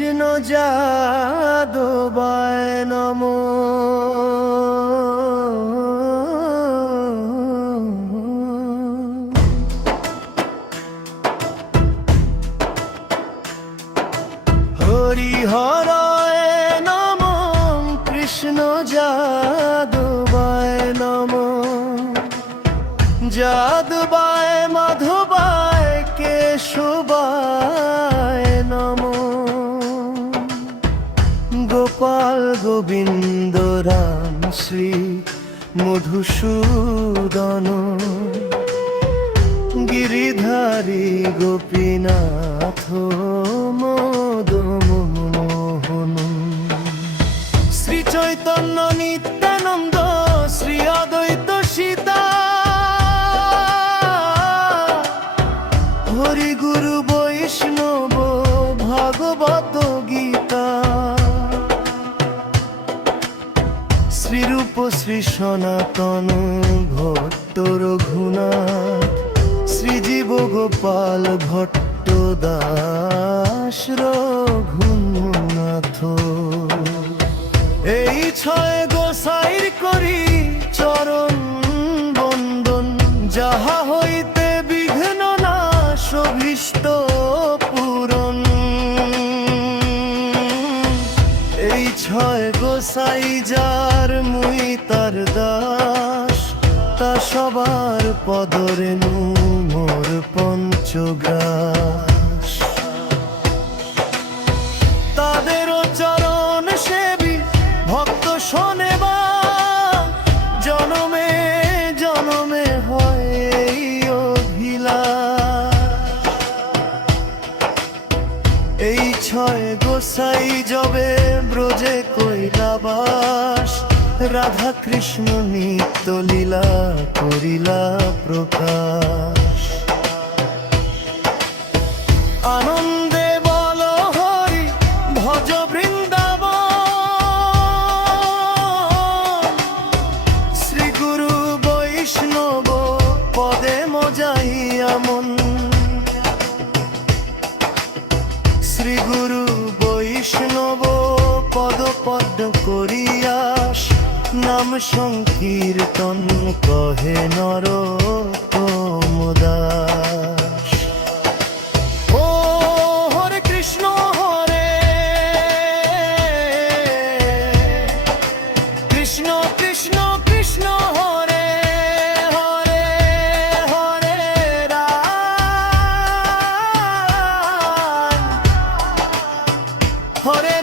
কৃষ্ণ যাদবায় নমো। হরিহরায় নমো কৃষ্ণ যাদবায় নমো। যাদবায় মাধবায় কেশবায় নমো। গোপাল গোবিন্দ রাম শ্রী মধুসূদন। গিরিধারী গোপীনাথ মদ মোহন। শ্রী চৈতন্য নিত্যানন্দ শ্রী অদ্বৈত সীতা। হরি গুরু বৈষ্ণব ভাগবত গীতা। শ্রীরূপ শ্রী সনাতন ভট্ট রঘুনাথ। শ্রীজীব গোপাল ভট্ট দাস রঘুনাথ। এই ছয় গোসাইর করি চরণ বন্দন। যাহা হইতে বিঘ্ন নাশ অভীষ্ট পূরণ। এই ছয় গোসাই যার মুই তার দাস। তা সবার পদরেণু মোর পঞ্চগ্রাস। তাদেরও চরণ সেবী ভক্ত শোনেবা। জনমে জনমে হয় এই অভিলাষ। এই ছয় গোসাই যবে ব্রজে কৈলাবাস। রাধা কৃষ্ণ নিত্য লীলা করিলা প্রকাশ। আনন্দে বল হরি ভজ বৃন্দাবন। শ্রী গুরু বৈষ্ণব পদে মজাইয়া মন। শ্রী গুরু বৈষ্ণব পদ পদ্ম করিয়াস। নাম সংকীর্তন কহে নরোত্তম দাস। ও হরে কৃষ্ণ হরে কৃষ্ণ কৃষ্ণ কৃষ্ণ হরে হরে হরে রাম হরে